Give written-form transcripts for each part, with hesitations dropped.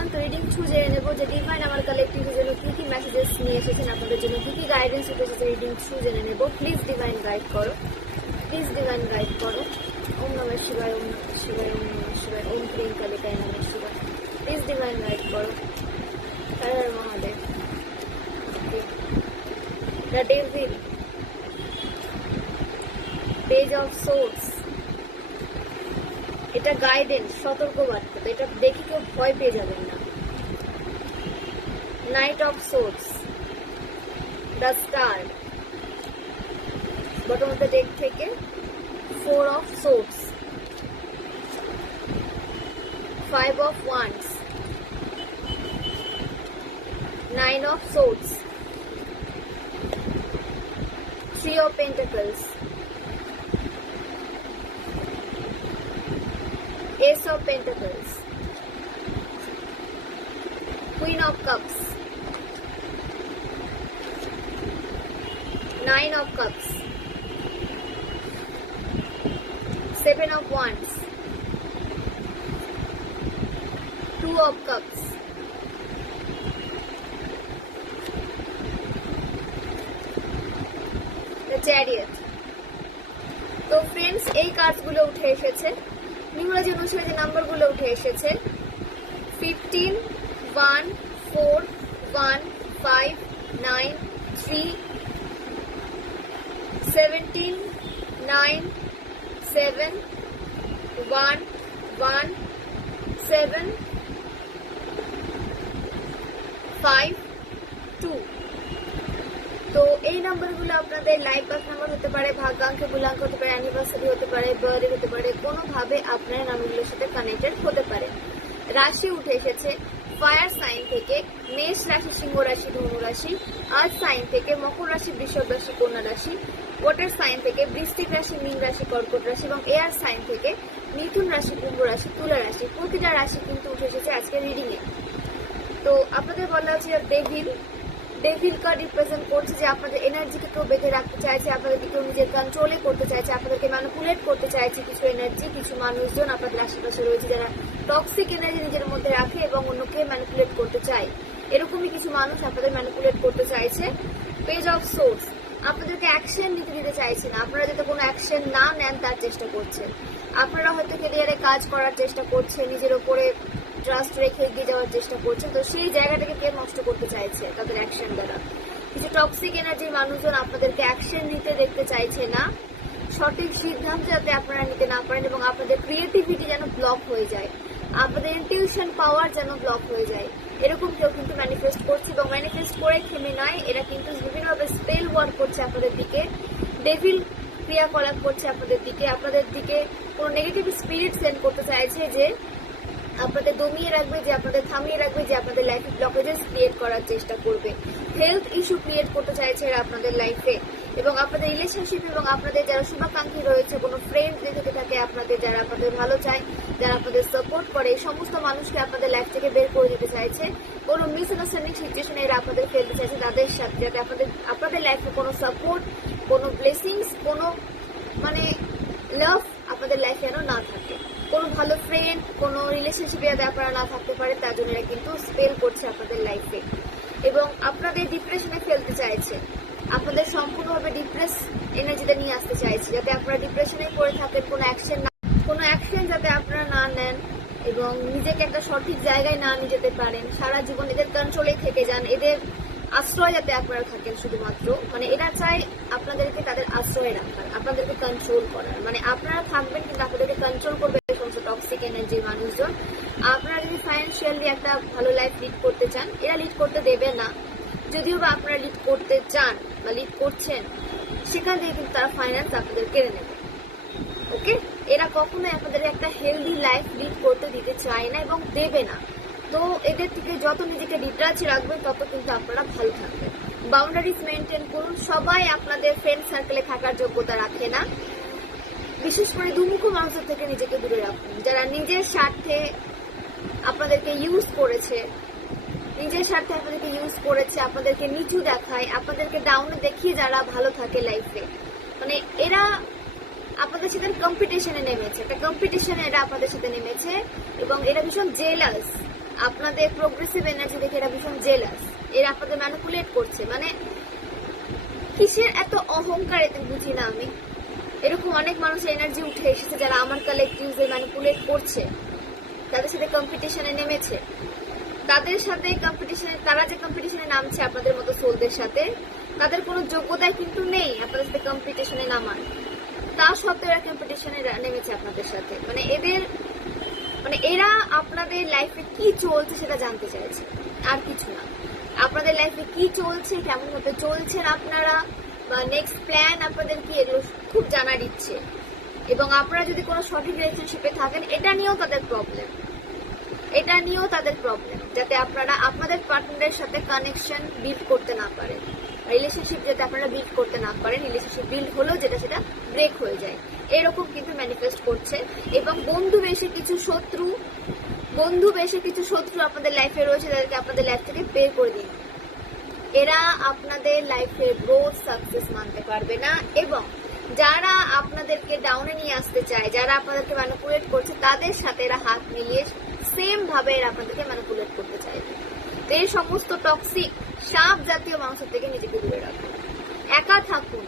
Everyone, তো reading through জেনে নেব যে ডিভাইন আমার কালেক্টিভের জন্য কি কি মেসেজেস নিয়ে এসেছেন, আপনাদের জন্য কি কি গাইডেন্স এসেছে রিডিং থ্রু জেনে নেব। প্লিজ ডিভাইন গাইড করো, প্লিজ ডিভাইন গাইড করো। ওম নমঃ শিবায়, ওম নমঃ শিবায়, ওম নমঃ শিবায়, ওম ক্রিম কালিকায় নমঃ শিবায়। প্লিজ ডিভাইন গাইড করো। Har Har Mahadev. The devil, page of swords, এটা গাইডেন্স, সতর্কবার্তা, তো এটা দেখে কেউ ভয় পেয়ে যাবেন না। Knight of swords, the star, bottom of the deck থেকে four of swords, five of wands, nine of swords, three of pentacles, Ace of Pentacles, Queen of Cups, Nine of Cups, Seven of Wands, Two of Cups, The Chariot। তো friends, এই কার্ডসগুলো উঠে এসেছে, numerology অনুসারে যে নাম্বারগুলো উঠে এসেছে 15, 1, 4, 1, 5, 9, 3, 17, 9, 7, 1, 1, 7, 5, 2। তো এই নাম্বারগুলো আপনাদের লাইফ পাস নাম্বার হতে পারে, ভাগ্যাঙ্ক, মূলাঙ্ক হতে পারে, অ্যানিভার্সারি হতে পারে, বার্থডে হতে পারে, কোনোভাবে আপনার নাম্বারগুলোর সাথে কানেক্টেড হতে পারে। রাশি উঠে এসেছে ফায়ার সাইন থেকে মেষ রাশি, সিংহ রাশি, ধনু রাশি, আর্থ সাইন থেকে মকর রাশি, বৃষভ রাশি, কন্যা রাশি, ওয়াটার সাইন থেকে বৃশ্চিক রাশি, মীন রাশি, কর্কট রাশি এবং এয়ার সাইন থেকে মিথুন রাশি, কুম্ভ রাশি, তুলা রাশি। প্রতিটা রাশি কিন্তু উঠে এসেছে আজকে রিডিং এ। তো আপনাদের বলা হচ্ছে ডেভিল কার্ড রিপ্রেজেন্ট করছে যে আপনাদের এনার্জিকে কেউ বেঁধে রাখতে চাইছে, আপনাদেরকে কেউ নিজের কন্ট্রোলে করতে চাইছে, আপনাদেরকে ম্যানিপুলেট করতে চাইছে। কিছু এনার্জি, কিছু মানুষজন আপনাদের আশেপাশে রয়েছে যারা টক্সিক এনার্জি নিজের মধ্যে রাখে এবং অন্যকে ম্যানিপুলেট করতে চায়। এরকমই কিছু মানুষ আপনাদের ম্যানিপুলেট করতে চাইছে। পেজ অফ সোর্স, আপনাদেরকে অ্যাকশন নিতে দিতে চাইছে না, আপনারা যাতে কোনো অ্যাকশন না নেন তার চেষ্টা করছেন। আপনারা হয়তো ক্যারিয়ারে কাজ করার চেষ্টা করছেন, নিজের ওপরে ট্রাস্ট রেখে এগিয়ে যাওয়ার চেষ্টা করছেন, তো সেই জায়গাটাকে কে নষ্ট করতে চাইছে তাদের অ্যাকশন দ্বারা। কিছু টক্সিক এনার্জির মানুষজন আপনাদেরকে অ্যাকশন নিতে দেখতে চাইছে না, সঠিক সিদ্ধান্ত যাতে আপনারা নিতে না পারেন এবং আপনাদের ক্রিয়েটিভিটি যেন ব্লক হয়ে যায়, আপনাদের ইনটিউশন পাওয়ার যেন ব্লক হয়ে যায়, এরকম কেউ কিন্তু ম্যানিফেস্ট করছে। এবং ম্যানিফেস্ট করে থেমে নয়, এরা কিন্তু বিভিন্নভাবে স্পেল ওয়ার্ক করছে আপনাদের দিকে, ডেভিল ক্রিয়াকলাপ করছে আপনাদের দিকে কোনো নেগেটিভ স্পিরিট সেন্ড করতে চাইছে যে আপনাদের দমিয়ে রাখবে, যে আপনাদের থামিয়ে রাখবে, যে আপনাদের লাইফে ব্লকেজেস ক্রিয়েট করার চেষ্টা করবে, হেলথ ইস্যু ক্রিয়েট করতে চাইছে এরা আপনাদের লাইফে। এবং আপনাদের রিলেশনশিপ এবং আপনাদের যারা শুভাকাঙ্ক্ষী রয়েছে, কোনো ফ্রেন্ড থেকে থাকে আপনাদের, যারা আপনাদের ভালো চায়, যারা আপনাদের সাপোর্ট করে, এই সমস্ত মানুষকে আপনাদের লাইফ থেকে বের করে দিতে চাইছে। কোনো মিসআন্ডারস্ট্যান্ডিং সিচুয়েশনে এরা আপনাদের ফেলতে চাইছে তাদের সাথে, যাতে আপনাদের লাইফে কোনো সাপোর্ট, কোনো ব্লেসিংস, কোনো লাভ আপনাদের লাইফে যেন না থাকে, কোনো ভালো ফ্রেন্ড, কোনো রিলেশনশিপে যাতে আপনারা না থাকতে পারে তার জন্য এরা কিন্তু স্পেল করছে আপনাদের লাইফে। এবং আপনাদের ডিপ্রেশনে ফেলতে চাইছে, আপনাদের সম্পূর্ণভাবে ডিপ্রেস এনার্জিতে নিয়ে আসতে চাইছে, যাতে আপনারা ডিপ্রেশনে পড়ে থাকেন, কোনো অ্যাকশন যাতে আপনারা না নেন এবং নিজেকে একটা সঠিক জায়গায় না নিয়ে যেতে পারেন, সারা জীবন এদের কন্ট্রোলেই থেকে যান, এদের আশ্রয় যাতে আপনারা থাকেন শুধুমাত্র। এরা চায় আপনাদেরকে তাদের আশ্রয় রাখার, আপনাদেরকে কন্ট্রোল করার, আপনারা থাকবেন কিন্তু আপনাদেরকে কন্ট্রোল করবে এই সমস্ত টক্সিক এনার্জির মানুষজন। আপনারা যদি ফাইন্যান্সিয়ালি একটা ভালো লাইফ লিড করতে চান, এরা লিড করতে দেবে না। যদিও বা আপনারা লিড করতে চান বা লিড করছেন, সেখান থেকে কিন্তু তারা ফাইন্যান্স আপনাদের কেড়ে নেবে। ওকে, এরা কখনোই আপনাদের একটা হেলদি লাইফ লিড করতে দিতে চায় না এবং দেবে না। তো এদের থেকে যত নিজেকে ডিটাচ রাখবেন তত কিন্তু আপনারা ভালো থাকবেন। বাউন্ডারিজ মেনটেন করুন। সবাই আপনাদের ফ্রেন্ড সার্কেলে থাকার যোগ্যতা রাখে না, বিশেষ করে দুমুখ মানুষের থেকে নিজেকে দূরে রাখুন। যারা নিজের স্বার্থে আপনাদেরকে ইউজ করেছে, আপনাদেরকে নিচু দেখায়, আপনাদেরকে ডাউনে দেখিয়ে যারা ভালো থাকে লাইফে, এরা আপনাদের সাথে কম্পিটিশনে নেমেছে, একটা কম্পিটিশনে এরা আপনাদের সাথে নেমেছে এবং এরা ভীষণ জেলাস আপনাদের প্রোগ্রেসিভ এনার্জি দেখে এরা ভীষণ জেলাস, এরা আপনাদের ম্যানিপুলেট করছে। মানে কিসের এত অহংকার, এতে বুঝি না আমি। এরকম অনেক মানুষের এনার্জি উঠে এসেছে যারা আমার কালেক্টিভে ম্যানিপুলেট করছে, তাদের সাথে কম্পিটিশনে নেমেছে, তাদের সাথে কম্পিটিশনে, তারা যে কম্পিটিশনে নামছে আপনাদের মতো সোলদের সাথে, তাদের কোনো যোগ্যতাই কিন্তু নেই আপনাদের সাথে কম্পিটিশনে নামার। তা সত্ত্বেও এরা কম্পিটিশনে নেমেছে আপনাদের সাথে। মানে এরা আপনাদের লাইফে কি চলছে সেটা জানতে চাইছে, আর কিছু না। আপনাদের লাইফে কি চলছে, কেমন মতো চলছেন আপনারা, বা নেক্সট প্ল্যান আপনাদের কি, এগুলো খুব জানার ইচ্ছে। এবং আপনারা যদি কোনো সঠিক রিলেশনশিপে থাকেন, এটা নিয়েও তাদের প্রবলেম, যাতে আপনারা আপনাদের পার্টনারের সাথে কানেকশন বিল্ড করতে না পারেন, রিলেশনশিপ যাতে আপনারা বিল্ড করতে না পারেন। রিলেশনশিপ বিল্ড হলেও সেটা ব্রেক হয়ে যায়, এরকম কিন্তু ম্যানিফেস্ট করছে। এবং বন্ধু বেশি কিছু শত্রু আপনাদের লাইফে রয়েছে, যাদেরকে আপনাদের লাইফ থেকে বের করে দিন। এরা আপনাদের লাইফে গ্রোথ সাকসেস মানতে পারবে না, এবং যারা আপনাদেরকে ডাউনে নিয়ে আসতে চায়, যারা আপনাদেরকে ম্যানিপুলেট করছে, তাদের সাথে এরা হাত মিলিয়ে সেম ভাবে এরা আপনাদেরকে ম্যানিপুলেট করতে চাইবে। তো এই সমস্ত টক্সিক সাপ জাতীয় মানুষের থেকে নিজেকে দূরে রাখুন, একা থাকুন।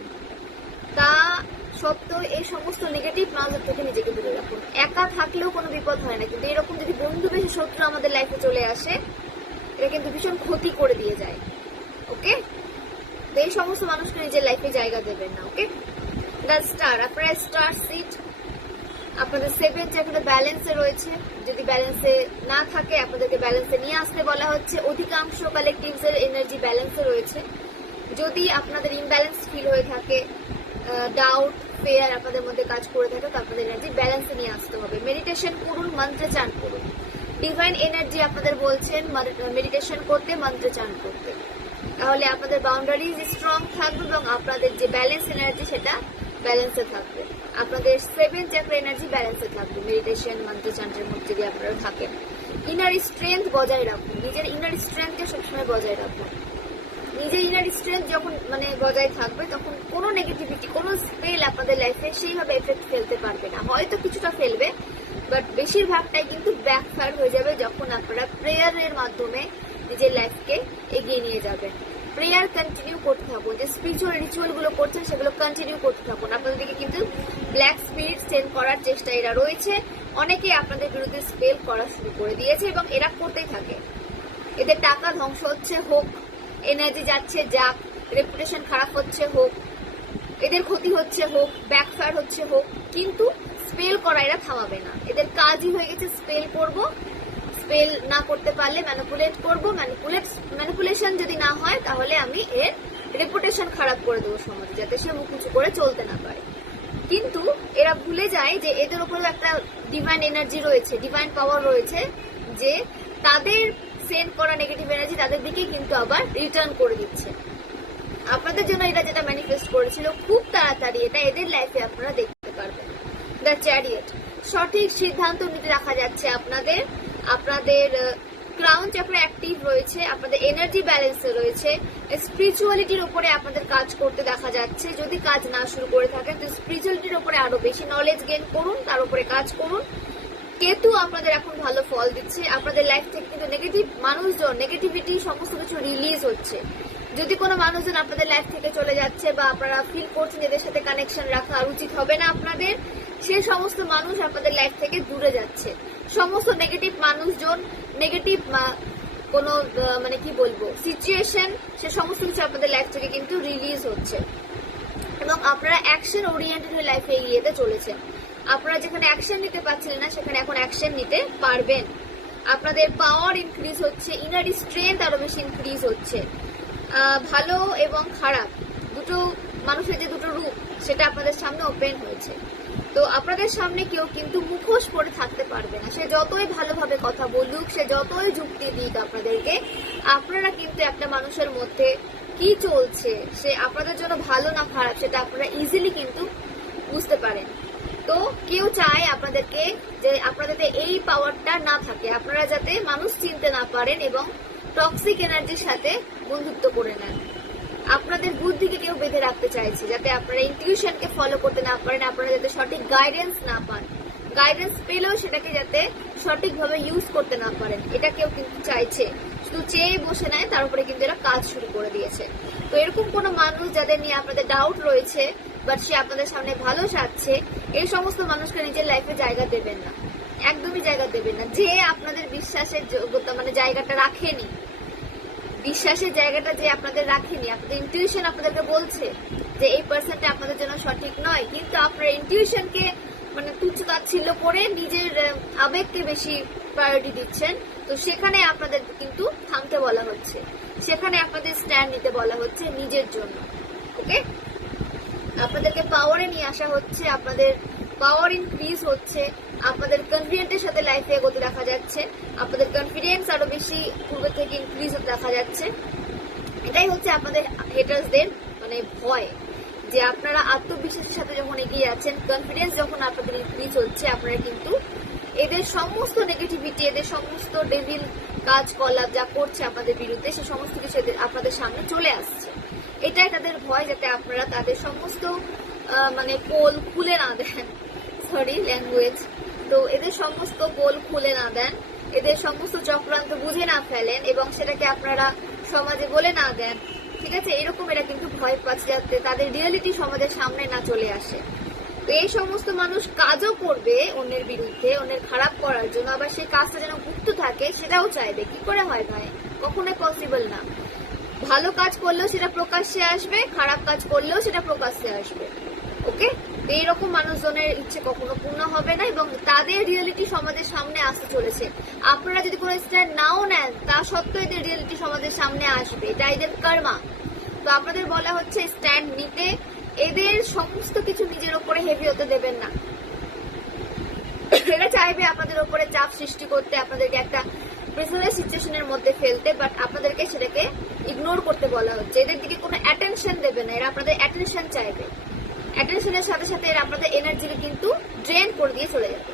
তা সত্ত্বেও এই সমস্ত নেগেটিভ মানুষের থেকে নিজেকে দূরে রাখুন। একা থাকলেও কোনো বিপদ হয় না, কিন্তু এরকম যদি বন্ধু বেশি শত্রু আমাদের লাইফে চলে আসে, এটা কিন্তু ভীষণ ক্ষতি করে দিয়ে যায়। ওকে, তো এই সমস্ত মানুষকে নিজের লাইফে জায়গা দেবেন না। ওকে, দ্য স্টার, আপনারা স্টার সিট, আপনাদের 7 চাকরি ব্যালেন্সে রয়েছে। যদি ব্যালেন্সে না থাকে, আপনাদেরকে ব্যালেন্সে নিয়ে আসতে বলা হচ্ছে। অধিকাংশ কালেক্টিভস এর এনার্জি ব্যালেন্সে রয়েছে। যদি আপনাদের ইমব্যালেন্স ফিল হয়ে থাকে, ডাউট, ফেয়ার আপনাদের মধ্যে কাজ করে থাকে, তো আপনাদের এনার্জি ব্যালেন্সে নিয়ে আসতে হবে। মেডিটেশন করুন, মন্ত্র চান করুন। ডিভাইন এনার্জি আপনাদের বলছেন মেডিটেশন করতে, মন্ত্র চান করতে। তাহলে আপনাদের বাউন্ডারিজ স্ট্রং থাকবে এবং আপনাদের যে ব্যালেন্স এনার্জি সেটা ব্যালেন্সে থাকবে। আপনাদের 7 চাকরি এনার্জি ব্যালেন্সে থাকবে মেডিটেশন, মন্ত্র চান্টের মধ্যে যদি আপনারা থাকেন। ইনার স্ট্রেংথ বজায় রাখুন, নিজের ইনার স্ট্রেংথকে সবসময় বজায় রাখুন। নিজের ইনার স্ট্রেংথ যখন বজায় থাকবে, তখন কোনো নেগেটিভিটি, কোনো স্পেল আপনাদের লাইফে সেইভাবে এফেক্ট ফেলতে পারবে না। হয়তো কিছুটা ফেলবে, বাট বেশিরভাগটাই কিন্তু ব্যাকফায়ার হয়ে যাবে যখন আপনারা প্রেয়ারের মাধ্যমে নিজের লাইফকে এগিয়ে নিয়ে যাবেন। প্রেয়ার কন্টিনিউ করতে থাকুন, যে স্পিরিচুয়াল রিচুয়াল গুলো করছেন সেগুলো কন্টিনিউ করতে থাকুন। আপনাদেরকে কিন্তু ব্ল্যাক স্পিরিট সেন্ড করার চেষ্টা এরা রয়েছে। অনেকে আপনাদের বিরুদ্ধে স্পেল করা শুরু করে দিয়েছে এবং এরা করতেই থাকে। এদের টাকা ধ্বংস হচ্ছে হোক, এনার্জি যাচ্ছে যাক, রেপুটেশন খারাপ হচ্ছে হোক, এদের ক্ষতি হচ্ছে হোক, ব্যাকফায়ার হচ্ছে হোক, কিন্তু স্পেল করা এরা থামাবে না। এদের কাজই হয়ে গেছে স্পেল করব, স্পেল না করতে পারলে ম্যানিপুলেট করব, ম্যানিপুলেশন যদি না হয় তাহলে আমি এর রেপুটেশন খারাপ করে দেবো সমাজে, যাতে সে মুখ উঁচু করে চলতে না পারে। কিন্তু এরা ভুলে যায় যে এদের উপরে একটা ডিভাইন এনার্জি রয়েছে, ডিভাইন পাওয়ার রয়েছে, যে তাদের সেন্ড করা নেগেটিভ এনার্জি তাদের দিকেই কিন্তু আবার রিটার্ন করে দিচ্ছে। আপনাদের জন্য এটা যেটা ম্যানিফেস্ট করেছিল, খুব তাড়াতাড়ি এটা এদের লাইফে আপনারা দেখতে পারবেন। দ্য চ্যারিয়ট, সঠিক সিদ্ধান্ত নিতে রাখা যাচ্ছে আপনাদের। আপনাদের ক্রাউন চাকরা অ্যাক্টিভ রয়েছে, আপনাদের এনার্জি ব্যালেন্সে রয়েছে। স্পিরিচুয়ালিটির উপরে আপনাদের কাজ করতে দেখা যাচ্ছে। যদি কাজ না শুরু করে থাকেন, তো স্পিরিচুয়ালিটির উপরে আরো বেশি নলেজ গেইন করুন, তার উপরে কাজ করুন। কেতু আপনাদের এখন ভালো ফল দিচ্ছে। আপনাদের লাইফ থেকে কিন্তু নেগেটিভ মানুষজন, নেগেটিভিটি সমস্ত কিছু রিলিজ হচ্ছে। যদি কোনো মানুষজন আপনাদের লাইফ থেকে চলে যাচ্ছে বা আপনারা ফিল করছেন এদের সাথে কানেকশন রাখা উচিত হবে না আপনাদের, সে সমস্ত মানুষ আপনাদের লাইফ থেকে দূরে যাচ্ছে। সমস্ত নেগেটিভ মানুষজন, নেগেটিভ কোনো সিচুয়েশন, সে সমস্ত কিছু আপনাদের লাইফ থেকে কিন্তু রিলিজ হচ্ছে এবং আপনারা অ্যাকশন ওরিয়েন্টেড হয়ে লাইফে এগিয়ে যেতে চলেছেন। আপনারা যেখানে অ্যাকশন নিতে পারছিলেন না, সেখানে এখন অ্যাকশন নিতে পারবেন। আপনাদের পাওয়ার ইনক্রিজ হচ্ছে, ইনার স্ট্রেংথ আরো বেশি ইনক্রিজ হচ্ছে। ভালো এবং খারাপ দুটো মানুষের যে দুটো রূপ, সেটা আপনাদের সামনে ওপেন হয়েছে। তো আপনাদের সামনে কেউ কিন্তু মুখোশ পরে থাকতে পারবে না। সে যতই ভালোভাবে কথা বলুক, সে যতই যুক্তি দিক আপনাদেরকে, আপনারা কিন্তু একটা মানুষের মধ্যে কি চলছে, সে আপনাদের জন্য ভালো না খারাপ, সেটা আপনারা ইজিলি কিন্তু বুঝতে পারেন। তো কেউ চায় আপনাদেরকে যে আপনাদের এই পাওয়ারটা না থাকে, আপনারা যাতে মানুষ চিনতে না পারেন এবং টক্সিক এনার্জির সাথে বন্ধুত্ব করে নেন। আপনাদের বুদ্ধিকে কেউ বেঁধে রাখতে চাইছে, যাতে আপনারা ইনটিউশনকে ফলো করতে না পারেন, আপনারা যাতে সঠিক গাইডেন্স না পান, গাইডেন্স পেলেও সেটাকে যাতে সঠিকভাবে ইউজ করতে না পারেন, এটা কেউ কিন্তু চাইছে। শুধু চেয়ে বসে নেয়, তার উপরে কিন্তু এরা কাজ শুরু করে দিয়েছে। তো এরকম কোনো মানুষ যাদের নিয়ে আপনাদের ডাউট রয়েছে, বাট সে আপনাদের সামনে ভালো চাচ্ছে, এই সমস্ত মানুষকে নিজের লাইফে জায়গা দেবেন না, একদমই জায়গা দেবেন না। যে আপনাদের বিশ্বাসের যোগ্যতা মানে জায়গাটা রাখেনি, বিশ্বাসের জায়গাটা যে আপনাদের রাখেনি, আপনাদের ইনটিউশন আপনাদেরকে বলছে যে এই পার্সনটা আপনাদের জন্য সঠিক নয়, কিন্তু আপনার ইনটিউশনকে মানে তুচ্ছ-তাচ্ছিল্য করে নিজের আবেগকে বেশি প্রায়োরিটি দিচ্ছেন। তো সেখানে আপনাদের কিন্তু থামতে বলা হচ্ছে, সেখানে আপনাদের স্ট্যান্ড নিতে বলা হচ্ছে নিজের জন্য। ওকে, আপনাদেরকে পাওয়ারে নিয়ে আসা হচ্ছে, আপনাদের পাওয়ার ইনক্রিজ হচ্ছে, আপনাদের কনফিডেন্টের সাথে লাইফে এগোতে দেখা যাচ্ছে, আপনাদের কনফিডেন্স আরো বেশি পূর্বে থেকে ইনক্রিজ হতে দেখা যাচ্ছে। এটাই হচ্ছে আপনাদের হেটার্সদের মানে ভয়, যে আপনারা আত্মবিশ্বাসের সাথে যখন এগিয়ে যাচ্ছেন, কনফিডেন্স যখন আপনাদের ইনক্রিজ হচ্ছে, আপনারা কিন্তু এদের সমস্ত নেগেটিভিটি, এদের সমস্ত ডেভিল কাজকলাপ যা করছে আপনাদের বিরুদ্ধে, সে সমস্ত কিছু আপনাদের সামনে চলে আসছে। এটাই তাদের ভয়, যাতে আপনারা তাদের সমস্ত মানে পোল খুলে না দেন, সরি ল্যাঙ্গুয়েজ, তো এদের সমস্ত পোল খুলে না দেন, এদের সমস্ত চক্রান্ত বুঝে না ফেলেন এবং সেটাকে আপনারা সমাজে বলে না দেন। ঠিক আছে, এরকম এরা কিন্তু ভয় পাচ্ছে যাতে তাদের রিয়েলিটি সমাজের সামনে না চলে আসে। তো এই সমস্ত মানুষ কাজও করবে অন্যের বিরুদ্ধে, অন্যের খারাপ করার জন্য, আবার সেই কাজটা যেন গুপ্ত থাকে সেটাও চাইবে। কি করে হয় ভাই? কখনোই পসিবল না। ভালো কাজ করলেও সেটা প্রকাশ্যে আসবে, খারাপ কাজ করলেও সেটা প্রকাশ্যে আসবে। ওকে, তো এইরকম মানুষজনের ইচ্ছে কখনো পূর্ণ হবে না এবং তাদের রিয়েলিটি সমাজের সামনে আসতে চলেছে। আপনারা যদি কোনো স্ট্যান্ড নাও নেন, তা সত্ত্বেও এদের রিয়েলিটি সমাজের সামনে আসবে, এটা এদের কর্মা। তো আপনাদের বলা হচ্ছে স্ট্যান্ড নিতে, এদের সমস্ত কিছু নিজের উপরে হেভি হতে দেবেন না। এরা চাইবে আপনাদের উপরে চাপ সৃষ্টি করতে, আপনাদেরকে একটা প্রেসারের সিচুয়েশনের মধ্যে ফেলতে, বাট আপনাদেরকে সেটাকে ইগনোর করতে বলা হচ্ছে। এদের দিকে কোনো অ্যাটেনশন দেবে না, এরা আপনাদের অ্যাটেনশন চাইবে। অ্যাটেনশনের সাথে সাথে এরা আপনাদের এনার্জিকে কিন্তু ড্রেন করে দিয়ে চলে যাবে।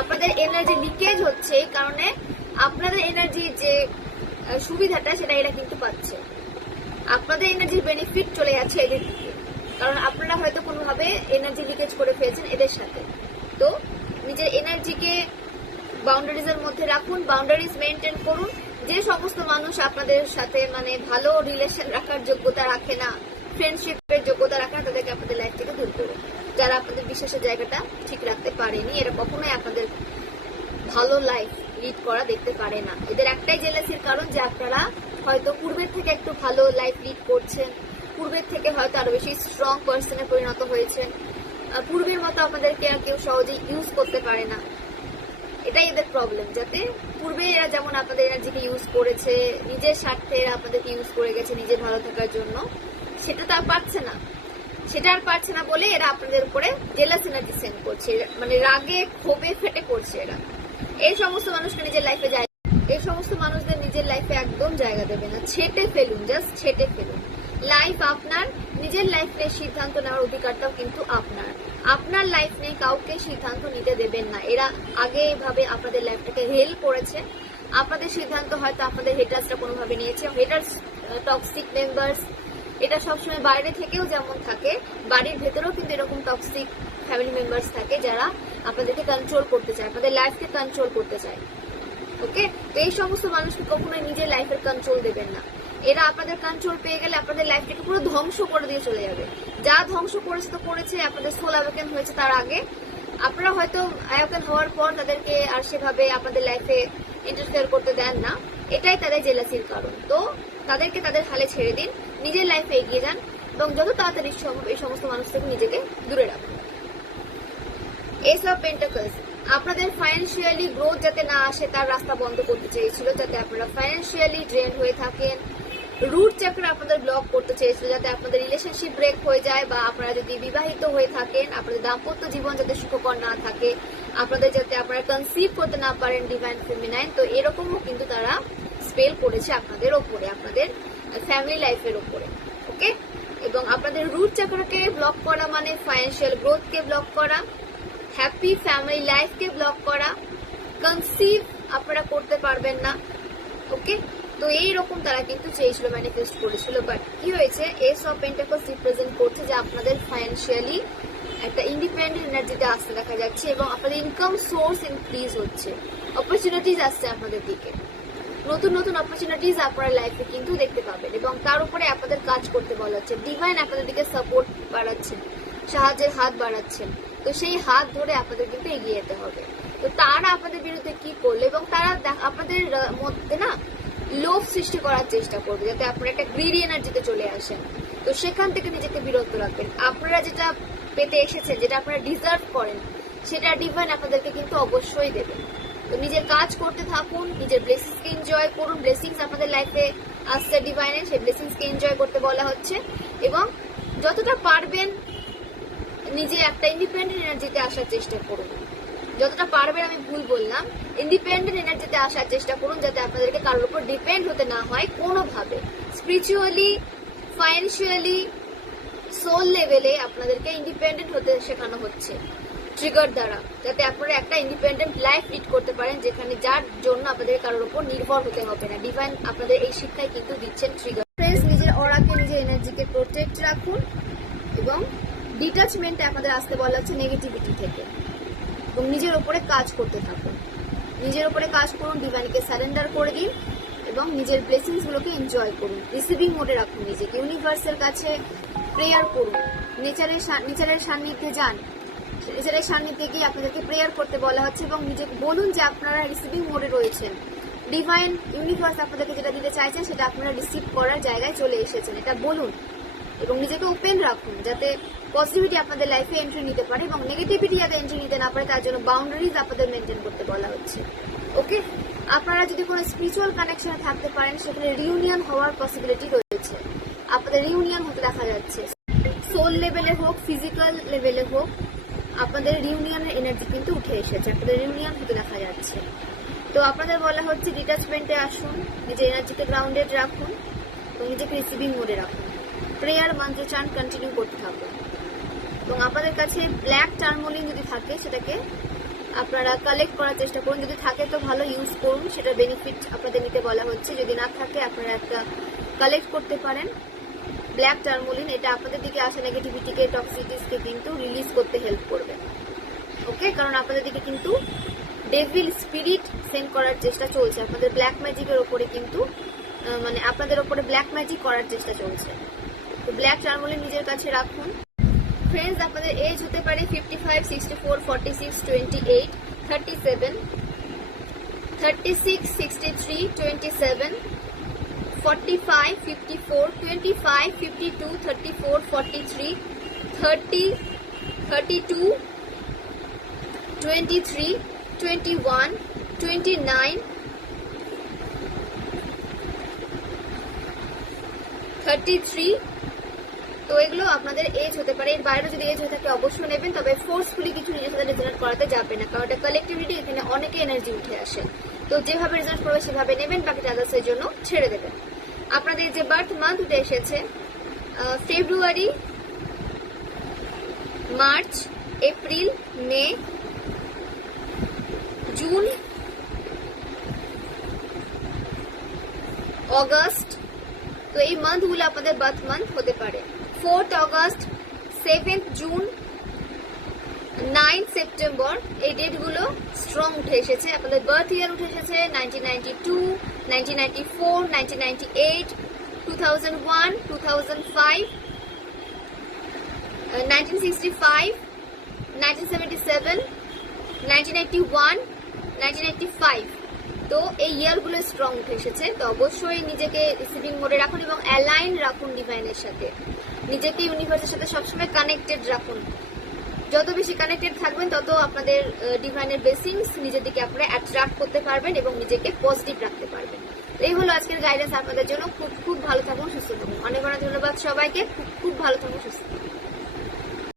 আপনাদের এনার্জি লিকেজ হচ্ছে, এই কারণে আপনাদের এনার্জির যে সুবিধাটা সেটা এরা কিন্তু পাচ্ছে। আপনাদের এনার্জির বেনিফিট চলে যাচ্ছে এদের দিকে, কারণ আপনারা হয়তো কোনোভাবে এনার্জি লিকেজ করে ফেলছেন এদের সাথে। তো নিজের এনার্জিকে বাউন্ডারিজের মধ্যে রাখুন, বাউন্ডারিজ মেনটেন করুন। যে সমস্ত মানুষ আপনাদের সাথে মানে ভালো রিলেশন রাখার যোগ্যতা রাখে না, ফ্রেন্ডশিপের যোগ্যতা রাখে না, তাদেরকে আপনাদের লাইফ থেকে দূর করুন। যারা আপনাদের বিশ্বাসের জায়গাটা ঠিক রাখতে পারেনি, এরা কখনোই আপনাদের ভালো লাইফ লিড করা দেখতে পারে না। এদের একটাই জেলাসির কারণ যে আপনারা হয়তো পূর্বের থেকে একটু ভালো লাইফ লিড করছেন, পূর্বের থেকে হয়তো আরো বেশি স্ট্রং পার্সনে পরিণত হয়েছেন, পূর্বের মতো আপনাদেরকে আর কেউ সহজে ইউজ করতে পারে না। এটাই এদের প্রবলেম, যাতে পূর্বে এরা যেমন আপনাদের এনার্জিকে ইউজ করেছে, নিজের স্বার্থে এরা আপনাদেরকে ইউজ করে গেছে নিজের ভালো থাকার জন্য, সেটা তো আর পারছে না। সেটা আর পারছে না বলে এরা আপনাদের উপরে জেলাস এনার্জি সেন্ড করছে, মানে রাগে ক্ষোভে ফেটে করছে এরা। এই সমস্ত মানুষকে নিজের লাইফে যায়, এই সমস্ত মানুষদের নিজের লাইফে একদম জায়গা দেবে না, ছেটে ফেলুন, জাস্ট ছেটে ফেলুন। লাইফ আপনার, নিজের লাইফ নিয়ে সিদ্ধান্ত নেওয়ার অধিকারটাও কিন্তু আপনার। আপনার লাইফ নিয়ে কাউকে সিদ্ধান্ত নিতে দেবেন না। এরা আগে এইভাবে আপনাদের লাইফটাকে হেল করেছে, আপনাদের সিদ্ধান্ত হয়তো আপনাদের হেটার্সরা কোনোভাবে নিয়েছে। হেটার্স টক্সিক মেম্বার্স, এটা সবসময় বাইরে থেকেও যেমন থাকে, বাড়ির ভেতরেও কিন্তু এরকম টক্সিক ফ্যামিলি মেম্বার্স থাকে যারা আপনাদেরকে কন্ট্রোল করতে চায়, আপনাদের লাইফকে কন্ট্রোল করতে চায়। ওকে, তো এই সমস্ত মানুষকে কখনোই নিজের লাইফের কন্ট্রোল দেবেন না। এরা আপনাদের কন্ট্রোল পেয়ে গেলে আপনাদের লাইফটাকে পুরো ধ্বংস করে দিয়ে চলে যাবে। যা ধ্বংস করেছে তো করেছে, আপনাদের সোল অ্যাওয়েকেন হয়েছে তার আগে, আপনারা হয়তো অ্যাওয়েকেন হওয়ার পর তাদেরকে আর সেভাবে আপনাদের লাইফে ইন্টারফেয়ার করতে দেন না। এটাই তাদের জেলাসির কারণ। তো তাদেরকে তাদের হালে ছেড়ে দিন, নিজের লাইফে এগিয়ে যান এবং যত তাড়াতাড়ি সম্ভব এই সমস্ত মানুষ থেকে নিজেকে দূরে রাখুন। এস অফ পেন্টাকলস, আপনাদের ফাইন্যান্সিয়ালি গ্রোথ যাতে না আসে তার রাস্তা বন্ধ করতে চেয়েছিল, যাতে আপনারা ফাইন্যান্সিয়ালি ড্রেন হয়ে থাকেন। রুট চক্র আপনাদের ব্লক করতে চেয়েছিল, যাতে আপনাদের রিলেশনশিপ ব্রেক হয়ে যায়, বা আপনারা যদি বিবাহিত হয়ে থাকেন আপনাদের দাম্পত্য জীবন যাতে সুখকর না থাকে, আপনাদের যাতে আপনারা কনসিভ করতে না পারেন ডিভাইন ফেমিনাইন। তো এরকমও কিন্তু তারা স্পেল করেছে আপনাদের ওপরে, আপনাদের ফ্যামিলি লাইফের ওপরে। ওকে, এবং আপনাদের রুট চক্রকে ব্লক করা মানে ফাইন্যান্সিয়াল গ্রোথকে ব্লক করা, হ্যাপি ফ্যামিলি লাইফকে ব্লক করা, কনসিভ আপনারা করতে পারবেন না। ওকে, তো এইরকম তারা কিন্তু চেয়েছিল, ম্যানিফেস্ট করেছিল। বাট কি হয়েছে, এস অফ পেন্টাকলস রিপ্রেজেন্ট করছে যে আপনাদের ফাইন্যান্সিয়ালি একটা ইন্ডিপেন্ডেন্ট এনার্জিতে আসতে দেখা যাচ্ছে এবং আপনাদের ইনকাম সোর্স ইনক্রিজ হচ্ছে, অপরচুনিটিজ আসছে আপনাদের দিকে, নতুন নতুন অপরচুনিটিজ আপনার লাইফে কিন্তু দেখতে পাবেন এবং তার উপরে আপনাদের কাজ করতে বলা হচ্ছে। ডিভাইন আপনাদের দিকে সাপোর্ট বাড়াচ্ছেন, সাহায্যের হাত বাড়াচ্ছেন, তো সেই হাত ধরে আপনাদের কিন্তু এগিয়ে যেতে হবে। তো তারা আপনাদের বিরুদ্ধে কি করলো এবং তারা আপনাদের মধ্যে না লোভ সৃষ্টি করার চেষ্টা করবে যাতে আপনারা একটা গ্রিডি এনার্জিতে চলে আসেন। তো সেখান থেকে নিজেকে বিরত রাখবেন। আপনারা যেটা পেতে এসেছেন, যেটা আপনারা ডিজার্ভ করেন, সেটা ডিভাইন আপনাদেরকে কিন্তু অবশ্যই দেবেন। তো নিজের কাজ করতে থাকুন, নিজের ব্লেসিংসকে এনজয় করুন। ব্লেসিংস আপনাদের লাইফে আসছে ডিভাইনের, সেই ব্লেসিংসকে এনজয় করতে বলা হচ্ছে এবং যতটা পারবেন নিজে একটা ইন্ডিপেন্ডেন্ট এনার্জিতে আসার চেষ্টা করুন। যতটা পারবেন, আমি ভুল বললাম, ইন্ডিপেন্ডেন্ট এনার্জিতে আসার চেষ্টা করুন যাতে আপনাদেরকে কারোর উপর ডিপেন্ড হতে না হয় কোনোভাবে। স্পিরিচুয়ালি, ফাইন্যান্সিয়ালি, সোল লেভেলে আপনাদেরকে ইন্ডিপেন্ডেন্ট হতে শেখানো হচ্ছে ট্রিগার দ্বারা, যাতে আপনারা একটা ইন্ডিপেন্ডেন্ট লাইফ লিড করতে পারেন যেখানে যার জন্য আপনাদের কারোর উপর নির্ভর হতে হবে না। ডিভাইন আপনাদের এই শিক্ষাই কিন্তু দিচ্ছেন ট্রিগার। ফ্রেন্ডস, নিজের অরাকে, নিজের এনার্জিকে প্রোটেক্ট রাখুন এবং ডিটাচমেন্টে আপনাদের আসতে বলা হচ্ছে নেগেটিভিটি থেকে এবং নিজের উপরে কাজ করতে থাকুন। নিজের উপরে কাজ করুন, ডিভাইনকে সারেন্ডার করে দিন এবং নিজের ব্লেসিংস গুলোকে এনজয় করুন। রিসিভিং মোডে রাখুন নিজেকে, ইউনিভার্সের কাছে প্রেয়ার করুন, নেচারের সান্নিধ্যে যান, নেচারের সান্নিধ্যে গিয়ে আপনাদেরকে প্রেয়ার করতে বলা হচ্ছে এবং নিজেকে বলুন যে আপনারা রিসিভিং মোডে রয়েছেন। ডিভাইন ইউনিভার্স আপনাদেরকে যেটা দিতে চাইছেন সেটা আপনারা রিসিভ করার জায়গায় চলে এসেছেন, এটা বলুন এবং নিজেকে ওপেন রাখুন যাতে পজিটিভিটি আপনাদের লাইফে এন্ট্রি নিতে পারে এবং নেগেটিভিটি যাতে এন্ট্রি নিতে না পারে তার জন্য বাউন্ডারিজ আপনাদের মেনটেন করতে বলা হচ্ছে। ওকে, আপনারা যদি কোনো স্পিরিচুয়াল কানেকশনে থাকতে পারেন সেখানে রিউনিয়ন হওয়ার পসিবিলিটি রয়েছে, আপনাদের রিউনিয়ন হতে দেখা যাচ্ছে। সোল লেভেলে হোক, ফিজিক্যাল লেভেলে হোক, আপনাদের রিউনিয়নের এনার্জি কিন্তু উঠে এসেছে, আপনাদের রিউনিয়ন হতে দেখা যাচ্ছে। তো আপনাদের বলা হচ্ছে ডিটাচমেন্টে আসুন, নিজের এনার্জিকে গ্রাউন্ডেড রাখুন এবং নিজেকে রিসিভিং মোডে রাখুন। প্রেয়ার মন্ত্র চান কন্টিনিউ করতে থাকুন এবং আপনাদের কাছে ব্ল্যাক টার্মোলিন যদি থাকে সেটাকে আপনারা কালেক্ট করার চেষ্টা করুন। যদি থাকে তো ভালো, ইউজ করুন, সেটা বেনিফিট আপনাদের নিতে বলা হচ্ছে। যদি না থাকে আপনারা একটা কালেক্ট করতে পারেন ব্ল্যাক টার্মোলিন। এটা আপনাদের দিকে আসা নেগেটিভিটিকে, টক্সিটিসকে কিন্তু রিলিজ করতে হেল্প করবে। ওকে, কারণ আপনাদের দিকে কিন্তু ডেভিল স্পিরিট সেন্ড করার চেষ্টা চলছে, আপনাদের ব্ল্যাক ম্যাজিকের ওপরে কিন্তু মানে আপনাদের ওপরে ব্ল্যাক ম্যাজিক করার চেষ্টা চলছে। তো ব্ল্যাক টার্মোলিন নিজের কাছে রাখুন। ফ্রেন্ডস, আপনাদের এজ হতে পারে 55, 64, 46, 28, 37, 36, 63, 27, 45, 54, 25, 52, 34, 43, 30, 32, 23, 21, 29, 33। তো এগুলো আপনাদের এজ হতে পারে। এর বাইরে যদি এজ হয়ে থাকে অবশ্যই নেবেন, তবে ফোর্সফুলি কিছু নিজের সাথে রেজোনেট করাতে যাবে না, কারণ এটা কালেক্টিভিটি, এখানে অনেকে এনার্জি উঠে আসে। তো যেভাবে রেজোনেট করবে সেভাবে নেবেন, বাকিটা আদার্সের জন্য ছেড়ে দেবেন। আপনাদের যে বার্থ মান্থ উঠে এসেছে ফেব্রুয়ারি, মার্চ, এপ্রিল, মে, জুন, অগস্ট। তো এই মান্থগুলো আপনাদের বার্থ মান্থ হতে পারে। 4th August, 7th June, 9th September, এই ডেটগুলো স্ট্রং উঠে এসেছে। আপনাদের বার্থ ইয়ার উঠে এসেছে 1992, 1994, 1998, 2001, 2005, 1965, 1977, 1981, 1985। তো এই ইয়ারগুলো স্ট্রং উঠে এসেছে। তো অবশ্যই নিজেকে রিসিভিং মোডে রাখুন এবং অ্যালাইন রাখুন ডিভাইনের সাথে, নিজেকে ইউনিভার্সের সাথে সবসময় কানেক্টেড রাখুন। যত বেশি কানেক্টেড থাকবেন তত আপনাদের ডিভাইনের ব্লেসিংস নিজের দিকে আপনারা অ্যাট্রাক্ট করতে পারবেন এবং নিজেকে পজিটিভ রাখতে পারবেন। এই হলো আজকের গাইডেন্স আপনাদের জন্য। খুব খুব ভালো থাকুন, সুস্থ থাকুন। অনেক অনেক ধন্যবাদ সবাইকে। খুব খুব ভালো থাকুন, সুস্থ থাকুন।